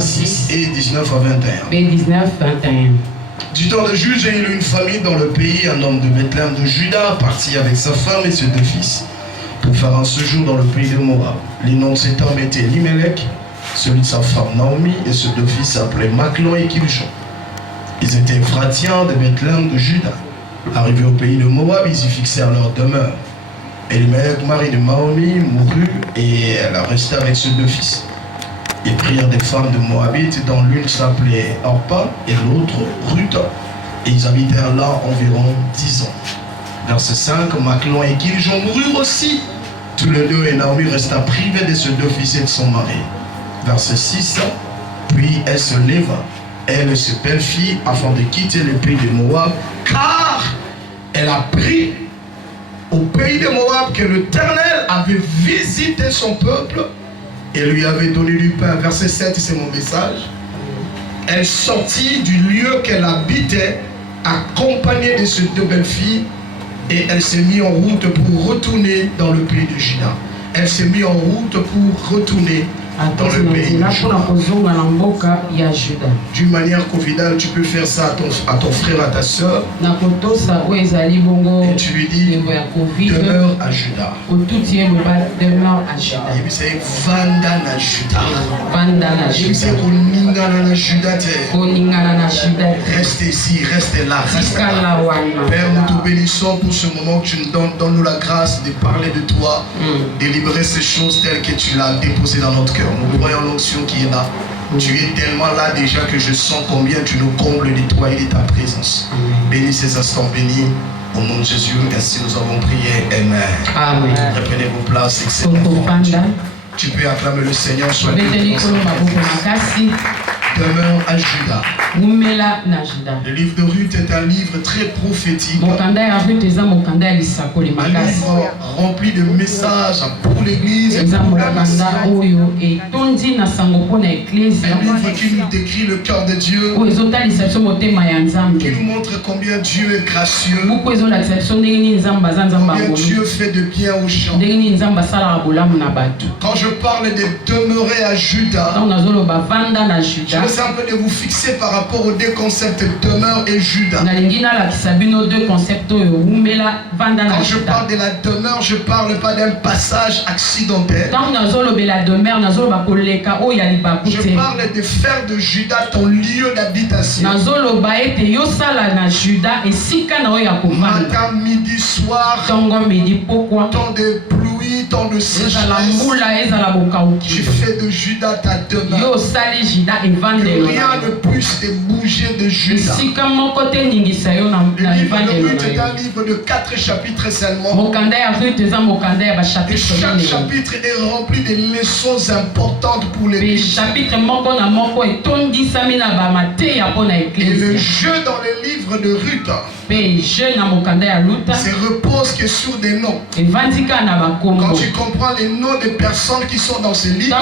6 et 19 à 21. 19, 21. Du temps de Juge, il y a eu une famille dans le pays, un homme de Bethléem de Juda, parti avec sa femme et ses 2 fils, pour faire un séjour dans le pays de Moab. Les noms de cet homme étaient Limelech, celui de sa femme Naomi, et ses 2 fils s'appelaient Machlon et Kilchon. Ils étaient Phratiens de Bethléem de Juda. Arrivés au pays de Moab, ils y fixèrent leur demeure. Elimelech, mari de Naomi, mourut et elle resta avec ses 2 fils. Ils prirent des femmes de Moabites, dont l'une s'appelait Orpa et l'autre Ruth. Et ils habitèrent là environ 10 ans. Verset 5, Machlon et Kilchon moururent aussi. Tous les 2, et Naomi resta privée de ses 2 fils et de son mari. Verset 6, puis elle se leva, elle et ses belles filles, afin de quitter le pays de Moab, car elle a pris au pays de Moab que l'Éternel avait visité son peuple et lui avait donné du pain. Verset 7, c'est mon message. Elle sortit du lieu qu'elle habitait, accompagnée de ses 2 belles filles, et elle s'est mise en route pour retourner dans le pays de Juda. Elle s'est mise en route pour retourner dans le pays de Juda. D'une manière confidentielle, tu peux faire ça à ton frère, à ta soeur. Et tu lui dis, demeure à Juda. Et puis c'est Vanda na Juda. Et puis c'est Oningana na Juda. Reste ici, reste là, reste là. Père, nous te bénissons pour ce moment que tu nous donnes. Donne-nous la grâce de parler de toi, de libérer ces choses telles que tu l'as déposées dans notre cœur. Nous voyons l'onction qui est là. Tu es tellement là déjà que je sens combien tu nous combles de toi et de ta présence. Bénis ces instants bénis. Au nom de Jésus, ainsi nous avons prié. Amen. Amen. Reprenez vos places, excellent. Tu peux acclamer le Seigneur. Sois demeure à Juda. Le livre de Ruth est un livre très prophétique. Un livre rempli de messages pour l'église et pour la nation. Un livre qui nous décrit le cœur de Dieu, qui nous montre combien Dieu est gracieux, combien Dieu fait de bien aux gens. Quand je parle de demeurer à Juda, je veux un peu de vous fixer par rapport aux 2 concepts demeure et Juda. Quand je parle de la demeure, je ne parle pas d'un passage accidentel. Je parle de faire de Juda ton lieu d'habitation. Matin, midi, soir, temps de pluie, temps de sécheresse. Tu fais de Juda ta demeure. Que rien ne puisse te bouger de Juda. Le livre de Ruth est un livre de 4 chapitres seulement. Et chaque chapitre est rempli de leçons importantes pour l'Église. Et le jeu dans le livre de Ruth se repose que sur des noms. Quand tu comprends les noms des personnes qui sont dans ce livre,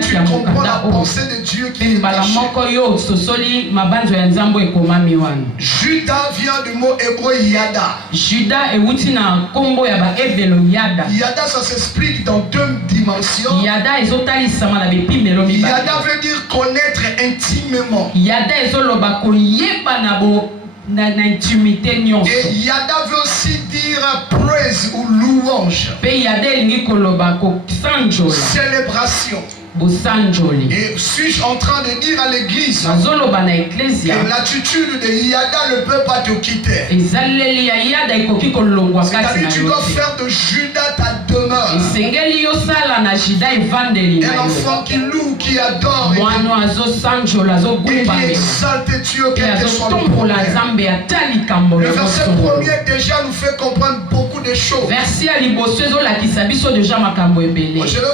tu comprends la pensée de Dieu qui est cachée. Juda vient du mot hébreu Yada. Yada, ça s'explique dans 2 dimensions. Yada veut dire connaître intimement. Et Yada veut aussi dire praise ou louange. Célébration. Et suis-je en train de dire à l'église que l'attitude de Yada ne peut pas te quitter? C'est-à-dire tu dois faire de Juda ta demeure. Un enfant qui loue, qui adore et qui exalte Dieu quel que soit le problème. Le verset 1er déjà nous fait comprendre beaucoup de choses. Je vais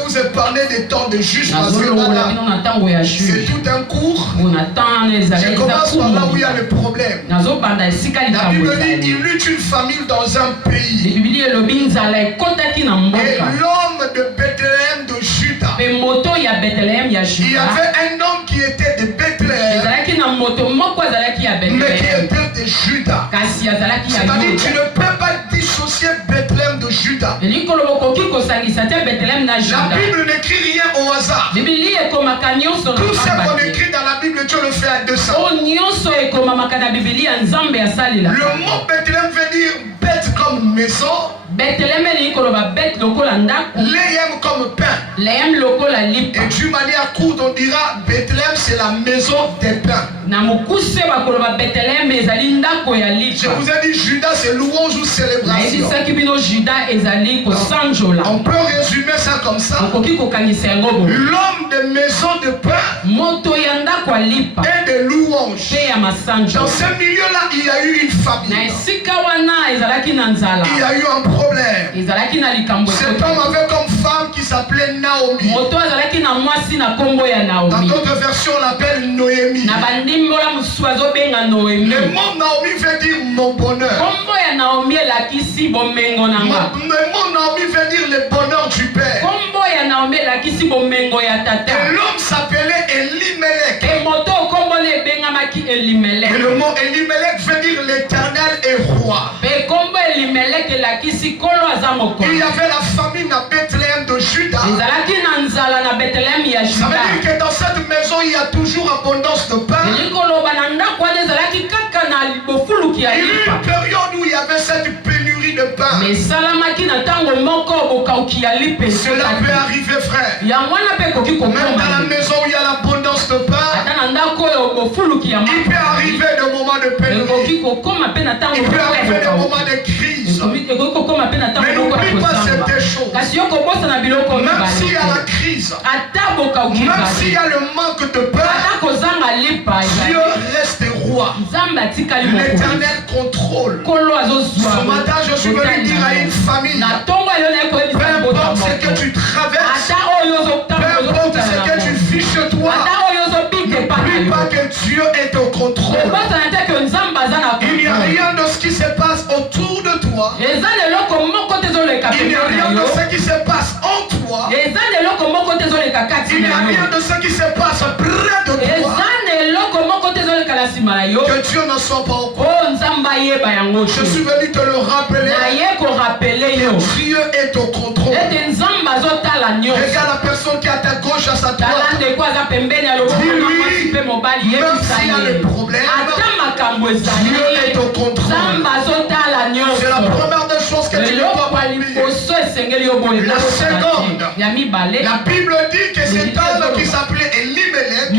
vous parler des temps de juge. C'est tout un cours. Je commence par là où il y a le problème. La Bible dit il eut une famille dans un pays. Et l'homme de Bethléem de Juda. Il y avait un homme qui était de Bethléem, mais qui était de Juda. C'est-à-dire tu ne peux pas dissocier Bethléem de Juda. Juda. La Bible n'écrit rien au hasard. Tout ce qu'on écrit dans la Bible, Dieu le fait à 200. Le mot Bethléem veut dire bête comme maison. Léem comme pain. Et d'une manière courte, on dira Bethléem, c'est la maison des pains. Je vous ai dit, Judas, c'est louange ou célébration. On peut résumer ça comme ça. L'homme de maison de pain et de louange. Dans ce milieu-là, il y a eu une famille. Il y a eu un problème. Cet homme avait comme femme qui s'appelait Naomi. Dans d'autres versions, on l'appelle Noémie. Le mot Naomi veut dire mon bonheur. Le mot Naomi veut dire le bonheur du père. Et l'homme s'appelait Elimelech. Et le mot Elimelech veut dire l'éternel est roi. Il y avait la famine à Bethléem de Juda. Ça veut dire que dans cette maison il y a toujours abondance de pain. Il y a eu une période où il y avait cette pénurie de pain. Cela peut arriver, frère. Même dans la maison où il y a l'abondance de pain, il peut arriver des moments de pénurie. Il peut arriver des moments de crise. Mais n'oublie pas cette chose. Même s'il y a la crise, même s'il y a le manque de pain, Dieu reste roi. L'éternel contrôle. Ce matin, je suis venu dire à une famille, peu importe ce que tu traverses, peu importe ce que tu vis chez toi, n'oublie pas que Dieu est au contrôle. Il n'y a rien de ce qui se passe autour de toi. Il n'y a rien de ce qui se passe en toi. Il n'y a rien de ce qui se passe près de toi. Que Dieu ne soit pas au courant. Je suis venu te le rappeler. Que Dieu est au contrôle. Regarde la personne qui est à ta gauche, à sa droite. Dis-lui, même s'il y a des problèmes, Dieu est au contrôle. C'est la première des choses que tu ne dois pas oublier. La seconde, la Bible dit que cet homme qui s'appelait Elimelech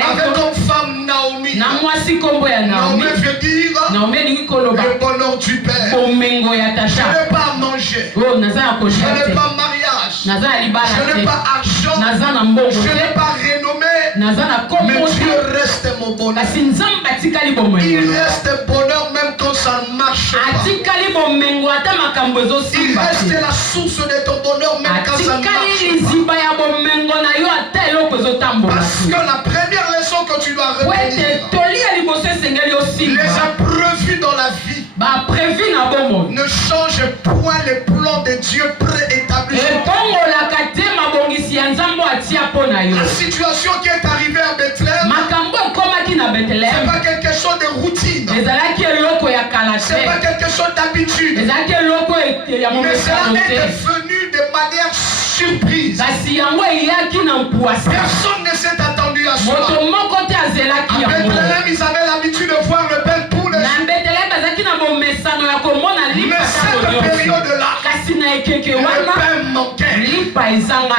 avait comme femme Naomi. Naomi veut dire le bonheur du père. Je n'ai pas à manger. Je n'ai pas mariage. Je n'ai pas argent. Je n'ai pas renommée. Mais Dieu reste mon bonheur. Il reste bonheur même quand ça ne marche pas. Il reste la source de ton bonheur même quand ça ne marche pas. Parce que la première leçon que tu dois retenir, les imprévus dans la vie ne change point les plans de Dieu préétablis. La situation qui est arrivée à Bethléem, c'est pas quelque chose de routine. C'est pas quelque chose d'habitude. Mais cela est venu de manière surprise. Personne ne s'est attendu à cela. À Bethléem, ils avaient l'habitude de voir le bel poulet. Mais cette période-là, le pain manquait.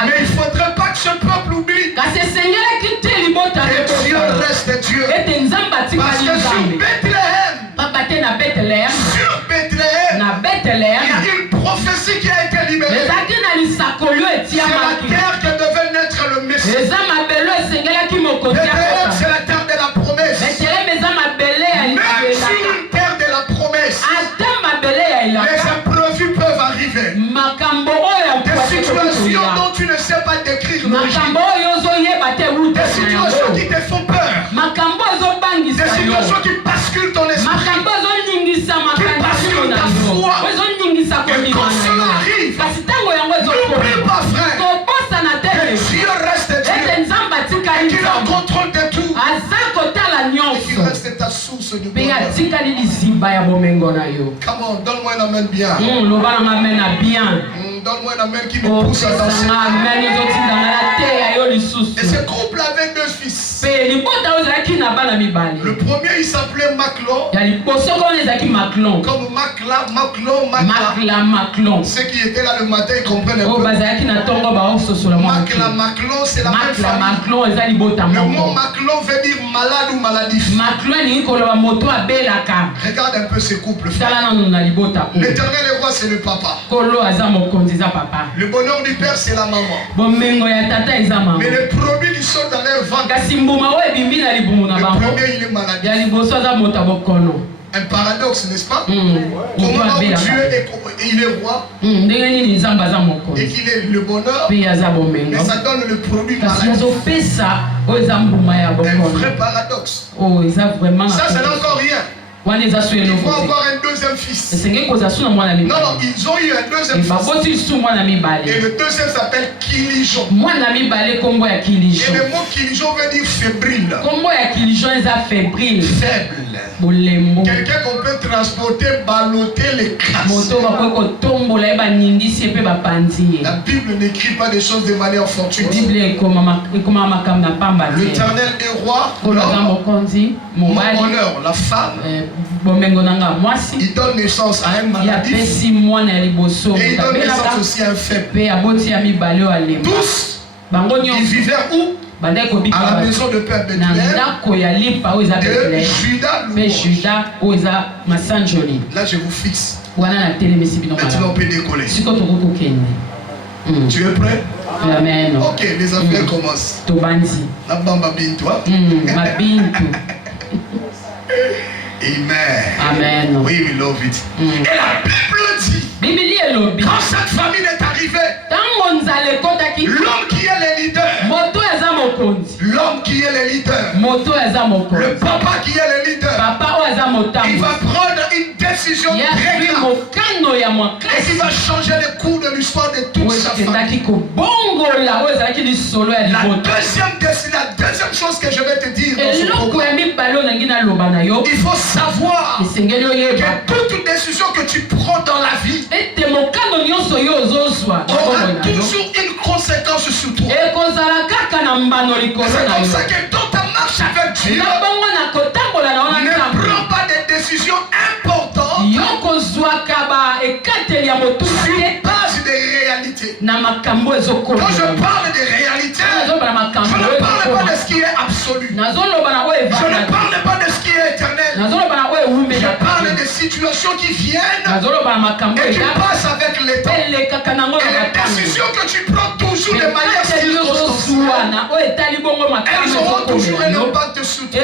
Mais il ne faudrait pas que ce peuple oublie que Dieu reste Dieu. Parce que sur Bethléem, il y a une prophétie qui a été libérée. C'est la terre que devait naître le Messie. Bethléem, c'est la terre de la promesse. Même sur une terre de la promesse, les imprévus peuvent arriver. Des situations dont tu ne sais pas décrire l'origine. Des situations qui te font peur. Des situations qui basculent ton esprit. Qui basculent ta foi. Et quand cela arrive, n'oublie pas, frère, que Dieu reste Dieu. Et qu'il a le contrôle de tout. Et qu'il reste ta source. source du bonheur. Come on, donne-moi un amen bien. Donne-moi un amen qui me pousse à danser. Et ce couple avait 2 fils. Le premier, il s'appelait Maclon. Comme Maclon. Ceux qui étaient là le matin, ils comprennent un peu. Maclon, c'est la même famille. Le mot Maclon veut dire malade ou maladif. Regarde un peu ce couple. L'éternel roi, c'est le papa. Le bonheur du père, c'est la maman. Mais les produits qui sont dans leur ventre, le premier, il est malade. Un paradoxe, n'est-ce pas? Comment Dieu il est roi et qu'il est le bonheur, mais ça donne le produit maladif. Un vrai paradoxe. Ça, c'est encore rien. Il faut avoir un deuxième fils. Non, ils ont eu un deuxième fils. Et le deuxième s'appelle Kilijon. Et le mot Kilijon veut dire fébrile. Faible. Quelqu'un qu'on peut transporter, balloter les casses. La Bible n'écrit pas des choses de manière fortuite. L'éternel est roi, l'honneur, la femme. Il donne naissance à un maladif et il donne naissance aussi à un faible. Tous, ils vivaient où? À la maison de Père Bethléem de Judas. Là je vous fixe. Maintenant on peut décoller. Tu es prêt? Amen. Ok, les affaires commencent. La bamba bintou. Amen. Oui, we love it. Et la Bible dit, quand cette famille est arrivée, l'homme qui est le leader, l'homme qui est le leader, le papa qui est le leader, il va prendre une décision très grave et qui va changer le cours de l'histoire de toute sa famille. La deuxième chose que je vais te dire dans ce programme, il faut savoir que toute décision que tu prends dans la vie aura toujours une conséquence sur toi. C'est comme ça que dans ta marche avec Dieu, ne prends pas des décisions importantes sur base des réalités. Quand je parle des réalités, je ne parle pas de ce qui est absolu. Je ne parle pas de ce qui est éternel. Je parle des situations qui viennent et qui passent avec le temps. Et les décisions que tu prends toujours de manière circonstancielle, elles auront toujours un impact sur toi.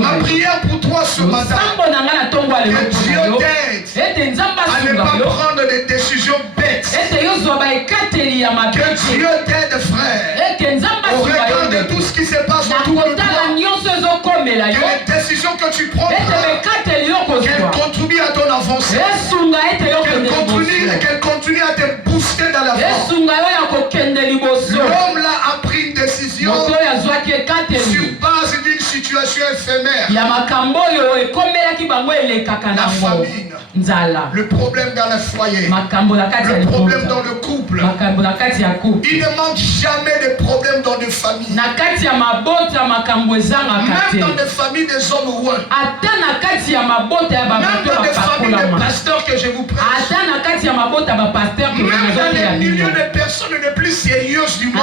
Ma prière pour toi ce matin, que Dieu t'aide à ne pas prendre des décisions bêtes. Que Dieu t'aide, frère, au regard de tout ce qui se passe autour de toi, que les décisions que tu prends, qu'elles contribuent à ton avancée, qu'elles continuent à te booster dans la vie. L'homme là a pris une décision sur base d'une situation éphémère. La famine, le problème dans le foyer, le problème dans le couple. Il ne manque jamais de problèmes dans des familles. Même dans des familles des hommes rois. Même dans des familles de pasteurs que je vous prêche. Même dans les millions de personnes les plus sérieuses du monde.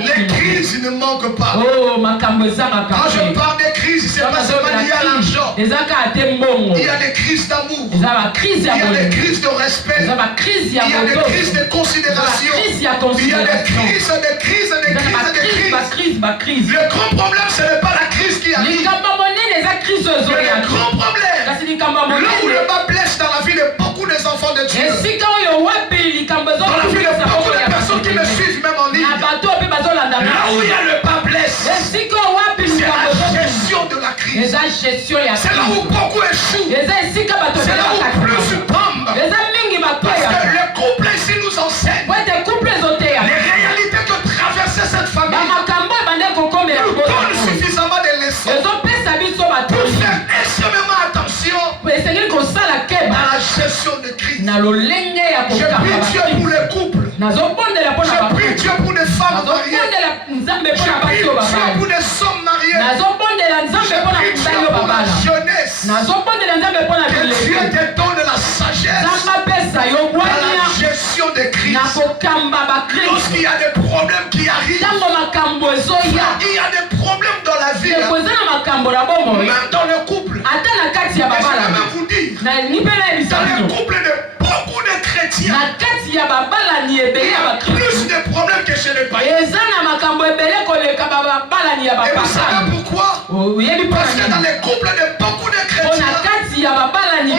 Les crises ne manquent pas. Quand je parle de crises, c'est pas seulement lié à l'argent. Il y a des crises d'amour. Il y a des crises de respect. Il y a des crises de considération. Il y a des crises. Le grand problème, ce n'est pas la crise qui arrive. Le grand problème, là où le bas blesse dans la vie de beaucoup des enfants de Dieu, dans la vie de beaucoup de personnes qui me suivent même en ligne, là où il y a le bas blesse, c'est la gestion de la crise. C'est là où beaucoup échouent. C'est là où plus tombent. Parce que le couple ici nous enseigne les réalités que traversait cette famille. Nous donne Je prie Dieu pour les couples. Je prie Dieu pour les femmes mariées. Je prie Dieu pour les hommes mariés. Je prie Dieu pour la jeunesse. Que Dieu te donne la sagesse dans la gestion des crises. Lorsqu'il y a des problèmes qui arrivent, il y a des problèmes dans la vie, même dans le couple. Et je vais même vous dire, dans le couple de beaucoup de chrétiens, il y a plus de problèmes que chez les païens. Et vous savez pourquoi? Parce que dans les couples de beaucoup de chrétiens, on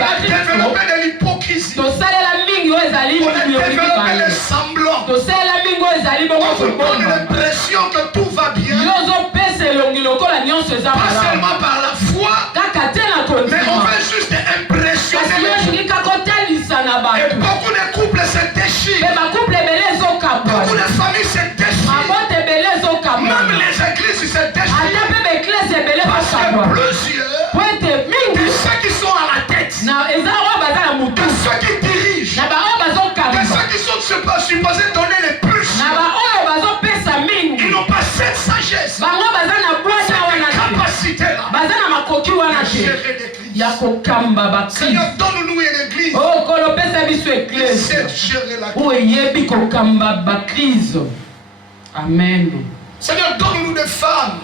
a développé de l'hypocrisie. On a développé le semblant. On vous donne l'impression que tout va bien. Pas seulement par la foi, mais on veut juste impressionner les gens. Et beaucoup de couples se déchirent. Beaucoup de familles se déchirent. Même les églises se déchirent. Parce que plusieurs de ceux qui sont à la tête, de ceux qui dirigent, de ceux qui sont supposés donner les plus, ils n'ont pas cette sagesse, cette capacité-là de gérer des crises. Seigneur, donne-nous une église qui sait gérer la crise. Amen. Seigneur, donne-nous des femmes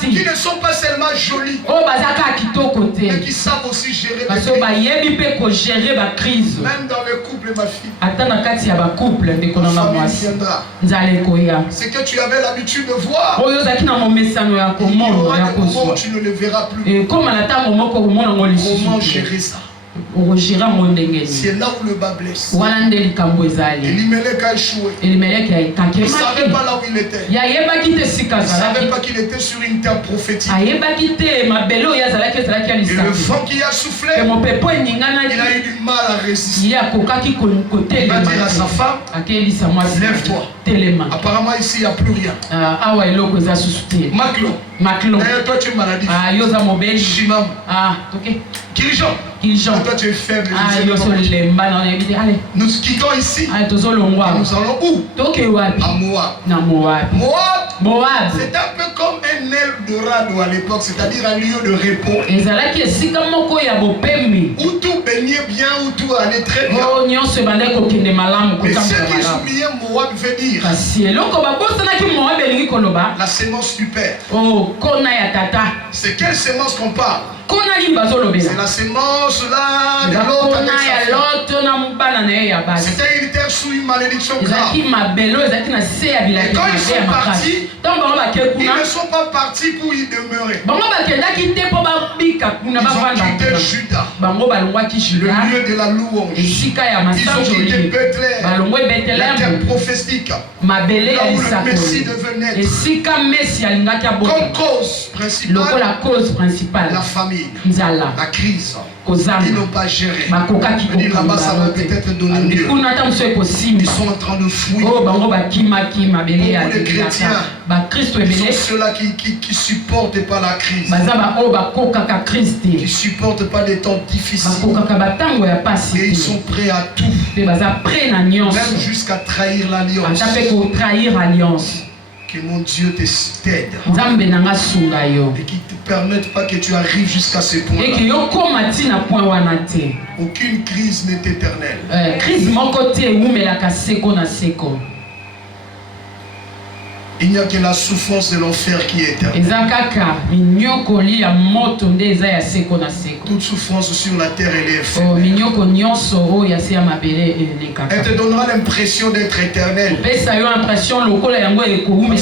qui ne sont pas seulement jolies, mais qui savent aussi gérer les crises. Même dans le couple, ma fille, la famille viendra. Ce que tu avais l'habitude de voir, il y aura des moments où tu ne le verras plus. Comment gérer ça? C'est là où le bas blesse. Elimelech a échoué. Il ne savait pas là où il était. Il ne savait pas qu'il était sur une terre prophétique. Et le vent qui a soufflé, il a eu du mal à résister. Il va dire à sa femme, lève-toi. Apparemment ici il n'y a plus rien. Maclon. D'ailleurs toi tu es maladif. Shimam. Kirijan. Toi tu es faible. Nous quittons ici. Et nous allons où? À Moab. C'est un peu comme un Eldorado à l'époque, c'est-à-dire un lieu de repos. Où tout baignait bien, où tout allait très bien. Mais ce qui soulignait Moab veut dire la sémence du Père. C'est quelle sémence qu'on parle? C'est la sémence là de l'autre avec sa femme. C'était une terre sous une malédiction grave. Et quand ils sont partis, ils ne sont pas partis pour y demeurer. Ils ont quitté Juda, le lieu de la louange. Ils ont quitté Bethléem, la terre prophétique, là où le Messie devait naître. Comme cause principale, la famille. La crise, ils n'ont pas géré. Là-bas, ça va peut-être donner mieux. Ils sont en train de fouiller. Beaucoup de chrétiens, ils sont ceux-là qui ne supportent pas la crise, qui ne supportent pas les temps difficiles. Et ils sont prêts à tout, même jusqu'à trahir l'alliance. Que mon Dieu t'aide et qu'il ne te permette pas que tu arrives jusqu'à ce point-là. Aucune crise n'est éternelle. Il n'y a que la souffrance de l'enfer qui est éternelle. Toute souffrance sur la terre, elle est éphémère. Elle te donnera l'impression d'être éternelle. Parce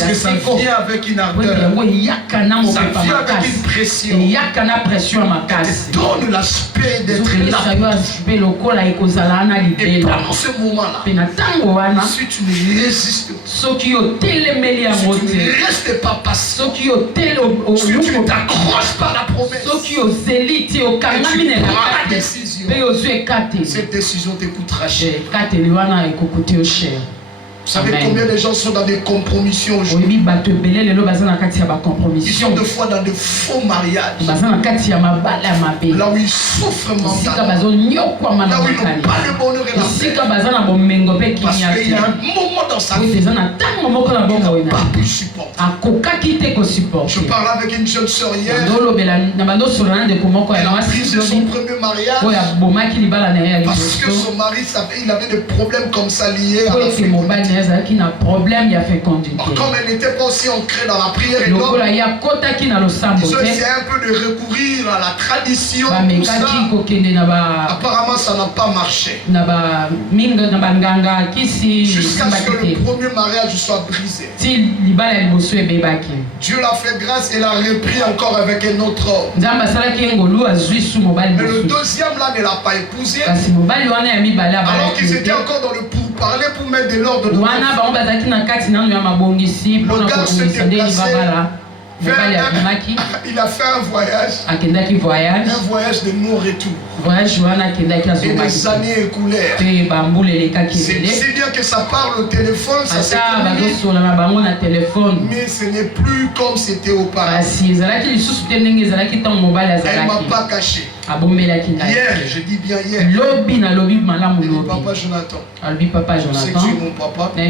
que ça vient avec une ardeur. Ça vient avec une pression. Elle te donne l'aspect d'être là. Et pendant ce moment-là, si tu ne résistes pas, si tu ne restes pas patient, si tu ne t'accroches pas à la promesse, et tu prends la décision, cette décision te coûtera cher. Vous savez combien de gens sont dans des compromissions aujourd'hui? Ils sont de fois dans de faux mariages. Là où ils souffrent mentalement. Là où ils n'ont pas le bonheur et la paix. Parce qu'il y a un moment dans sa vie où il n'a pas pu supporter. Je parlais avec une jeune sœur hier. Elle a brisé son premier mariage. Parce que son mari, il avait des problèmes comme ça liés à la fécondité. Comme elle n'était pas aussi ancrée dans la prière et l'homme, ils ont essayé un peu de recourir à la tradition. Tout ça. Apparemment, ça n'a pas marché. Jusqu'à ce que le premier mariage soit brisé. Dieu l'a fait grâce et l'a repris encore avec un autre homme. Mais le deuxième là ne l'a pas épousé. Alors qu'ils étaient encore dans le pourparler pour mettre de l'ordre. Le gars se déplaçait. Il a fait un voyage de non-retour. Et des années écoulées. C'est bien que ça parle au téléphone, ça se mais ce n'est plus comme c'était auparavant. Elle ne m'a pas caché. Hier, je dis bien hier. Papa Jonathan. Je sais que tu es mon papa. Je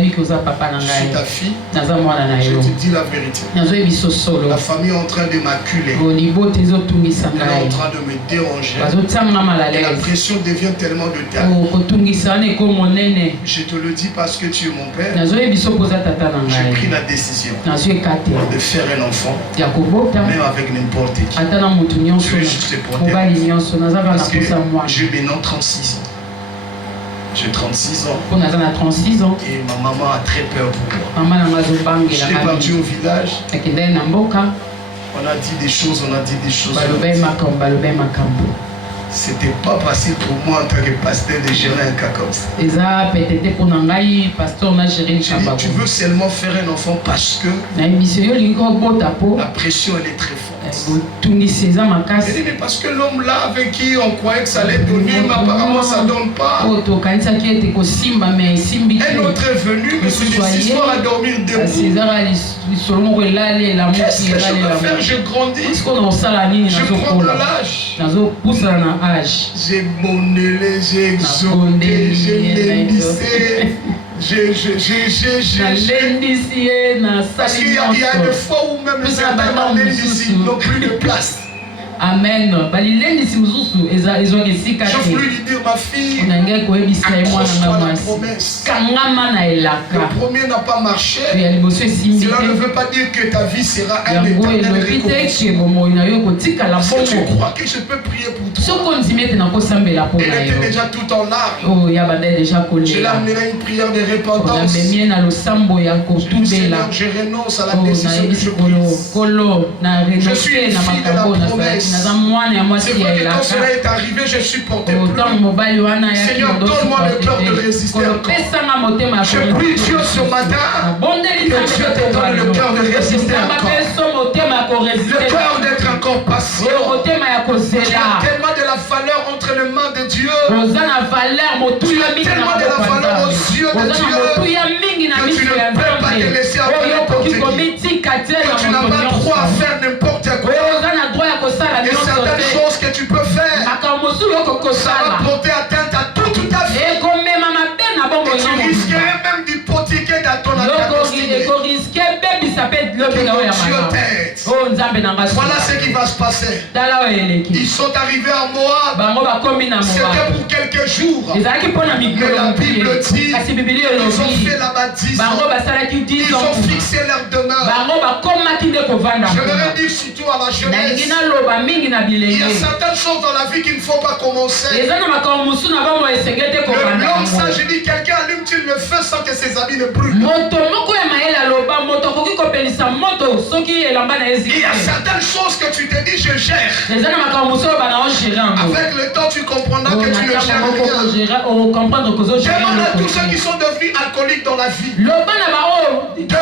suis ta fille. Je te dis la vérité. La famille est en train de m'acculer. Elle est en train de me déranger. Et la pression devient tellement de taille. Je te le dis parce que tu es mon père. J'ai pris la décision de faire un enfant, même avec n'importe qui. Je vais juste te protéger. Parce que j'ai maintenant 36 ans. J'ai 36 ans. Et ma maman a très peur pour moi. J'étais parti au village. On a dit des choses, C'était pas facile pour moi en tant que pasteur de gérer un cas comme ça. Tu veux seulement faire un enfant parce que la pression elle est très forte. Mais parce que l'homme là avec qui on croyait que ça allait donner, mais apparemment ça ne donne pas. Un autre est venu, mais c'est des histoires à dormir debout. Qu'est-ce que je veux faire? Je grandis. Je prends de l'âge. J'ai monélé, j'ai exhorté, j'ai lendissé. Parce qu'il y a des fois où même les certains lendissés n'ont plus de place. Amen. Je voulais lui dire, ma fille, accroche-toi à la promesse. Le premier n'a pas marché. Cela ne veut pas dire que ta vie sera un éternel recommencement. Est-ce que tu crois que je peux prier pour toi? Elle était déjà tout en larmes. Je l'ai amené à une prière de repentance. Je dis, Seigneur, je renonce à la décision que je prise. Je suis une fille de la promesse. C'est vrai que quand cela est arrivé, je supportais plus. Seigneur, donne-moi le cœur de résister encore. Je prie Dieu ce matin que Dieu te donne le cœur de résister encore. Le cœur d'être encore patient. Tu as tellement de la valeur entre les mains de Dieu. Tu as tellement de la valeur aux yeux de Dieu que tu ne peux pas te laisser appeler n'importe qui. Que tu n'as pas droit à faire n'importe quoi. Et certaines choses que tu peux faire, ça va porter atteinte à toute ta vie. Et tu risquerais même d'hypothéquer dans ton avenir. Voilà ce qui va se passer. Ils sont arrivés à Moab. C'était pour quelques jours. Mais la Bible dit, ils ont fait là-bas 10 ans. Ils ont fixé leur demeure. Je leur ai dit surtout à la jeunesse, il y a certaines choses dans la vie qu'il ne faut pas commencer. L'homme sage, je dis, quelqu'un allume-t-il le feu sans que ses habits ne brûlent? Il y a certaines choses que tu te dis, je gère. Avec le temps, tu comprendras que tu ne gères rien. Demande à tous ceux qui sont devenus alcooliques dans la vie. Demande. Il te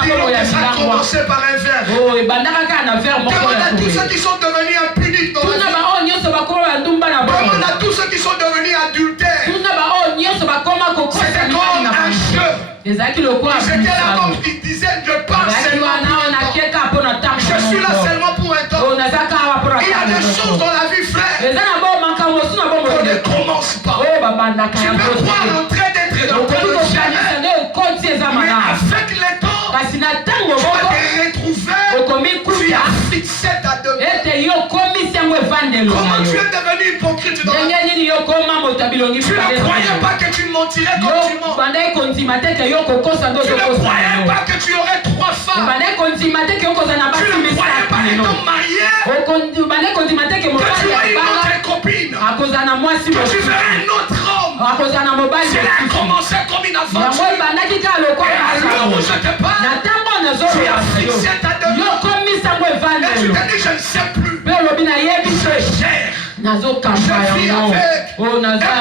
dit que ça a commencé par un verre. Demande à tous ceux qui sont devenus impudiques dans la vie. Demande à tous ceux qui sont devenus adultères. C'était Ils étaient là comme ils disaient, je pars seulement pour un temps. Je suis là seulement pour un temps. Il y a des choses dans la vie, frère. On ne commence pas. Tu peux croire en train d'être dans ton jamais. Mais avec le temps, tu vas te retrouver. Tu as fixé ta demeure. Comment tu es devenu hypocrite dans la vie? Tu ne croyais pas que tu mentirais comme tu mens. Tu ne croyais pas que tu aurais 3 femmes. Tu ne croyais pas étant marié que tu aurais une autre copine. Que tu verrais un autre homme. Cela a commencé comme une aventure. Et à l'heure où je te parle, tu as fixé ta demeure. Et tu t'es dit, je ne sais plus. Je gère. Je vis avec. Et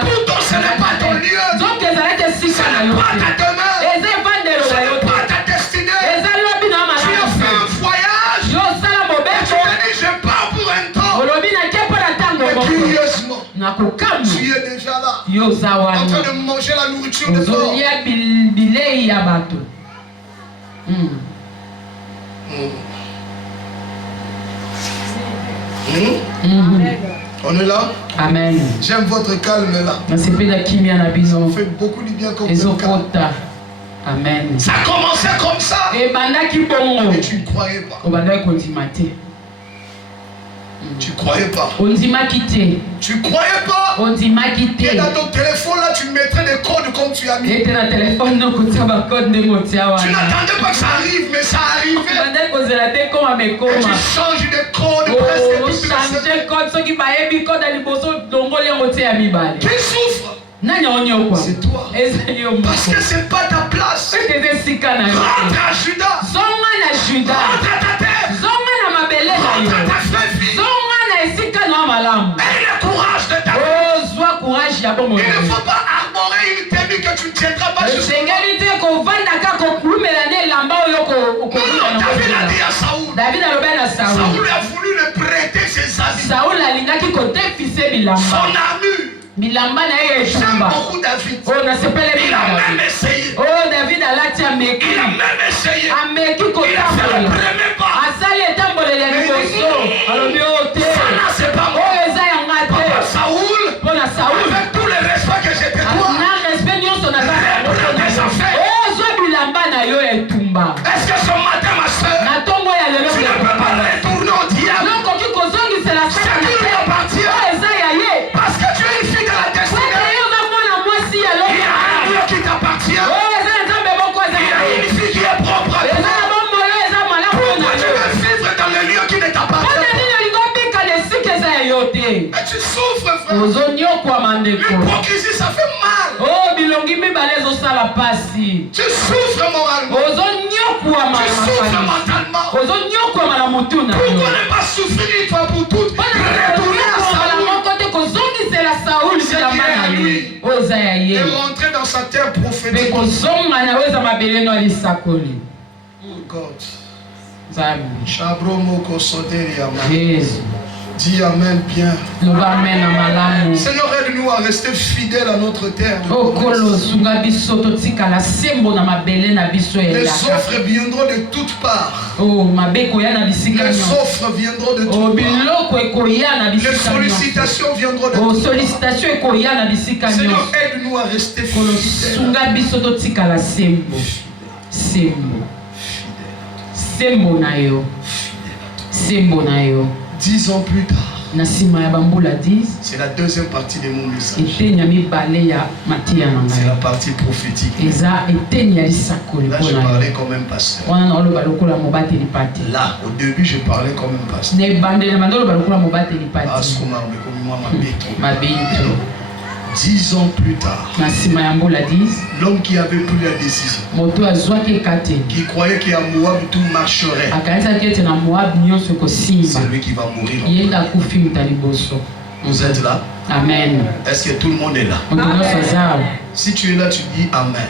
pourtant, ce n'est pas ton lieu. Ce n'est pas ta demeure. Ce n'est pas ta destinée. Tu as fait un voyage. Et tu t'es dit, je pars pour un temps. Et curieusement, tu es déjà là. En train de manger la nourriture de corps. On est là? Amen. J'aime votre calme là. Vous faites beaucoup de bien comme vous. Amen. Ça commençait comme ça. Et tu ne croyais pas. Tu ne croyais pas. Tu ne croyais pas. Et dans ton téléphone là, tu mettrais des codes comme tu as mis. Tu n'attendais pas que ça arrive, mais ça arrivait. Et tu changes de code presque toute la semaine. Qui souffre? C'est toi. Parce que c'est pas ta place. Rentre à Judas. Rentre à ta terre. Rentre à ta vraie vie. Et le courage de ta vie. Il ne faut pas arborer une tenue que tu ne tiendras pas jusqu'au bout. Non, David a dit à Saoul. Saoul a voulu le prêter ses habits. Son armure. J'aime beaucoup David. Il a même essayé. Il a même essayé. Il a fait le premier pas. Mais ça là c'est pas moi. Papa Saoul, avec tout le respect que j'ai de toi, reprends tes affaires. Est-ce que ce matin ma soeur, tu ne peux pas retourner au diable? C'est qui lui appartient. Parce que tu es une fille de la destinée. Il y a un Dieu qui t'appartient. Il y a une fille qui est propre à toi. Pourquoi tu veux vivre dans le lieu qui ne t'appartient pas? Et tu souffres, frère. L'hypocrisie, ça fait mal. Tu souffres moralement. Tu souffres mentalement. Pourquoi ne pas souffrir une fois pour toutes? Retourner à Saoul. Et rentrer dans sa terre prophétique. Oh God. Chabromoko Soteriama. Dis Amen bien. Seigneur, aide-nous à rester fidèles à notre terre. Les offres viendront de toutes parts. Les offres viendront de toutes parts. Les sollicitations viendront de toutes parts. Seigneur, aide-nous à rester fidèles. 10 ans plus tard, c'est la deuxième partie de mon message. C'est la partie prophétique. Là, je parlais comme un pasteur. Là, au début, je parlais comme un pasteur. 10 ans plus tard, l'homme qui avait pris la décision, qui croyait qu'à Moab tout marcherait, c'est lui qui va mourir. Vous êtes là? Amen. Est-ce que tout le monde est là? Amen. Si tu es là, tu dis Amen.